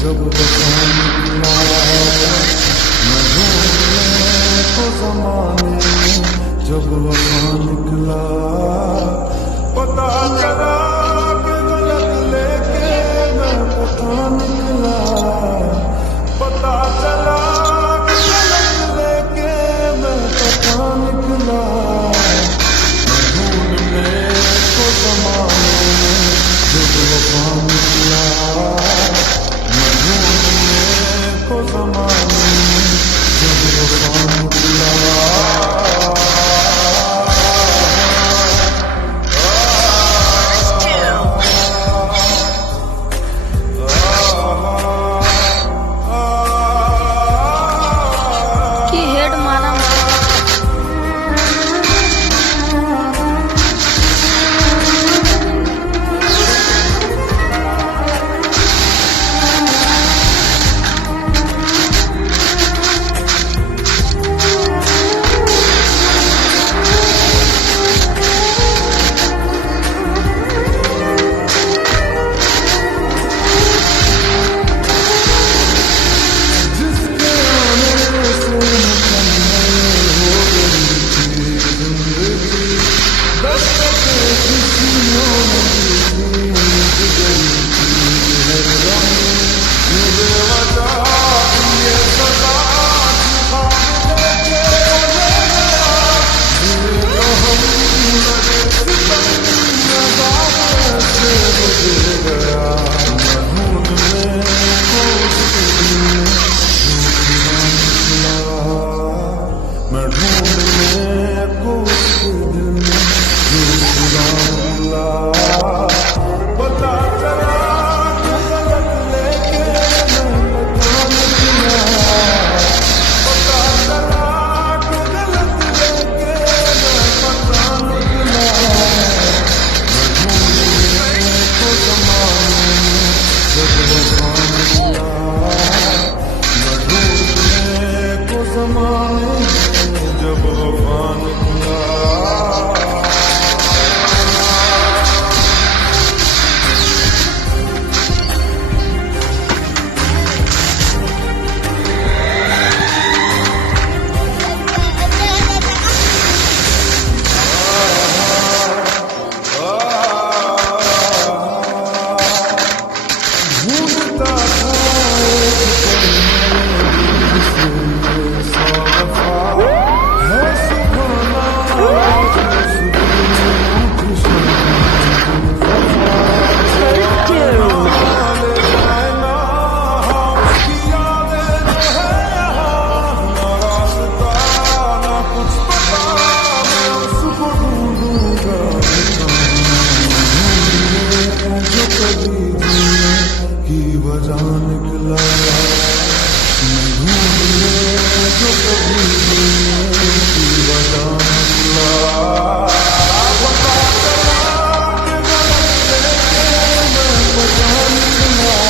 जब वफा निकला मैं ढूंढने को ज़माने में, जब वफा निकला पता चला कि गलत लेके मैं पता निकला, पता चला कि गलत लेके मैं पता निकला। मैं ढूंढने को ज़माने में जब वफा निकला, मैं ढूंढने को ज़माने में जब वफा निकला। मैं ढूंढने को उसके दिल में जो खुदा मिला, पता चला कि गलत लेके मैं पता निकला, पता चला कि गलत लेके मैं पता निकला। मैं ढूंढने को ज़माने में जब वफा निकला, मैं ढूंढने को ज़माने में जब वफा निकला। ढूंढता था एक पल में सौ वफा है सुभाना, की वजह निकला। मैं ढूंढने जो कभी की वजह निकला, पता चला कि गलत लेके मैं पता निकला।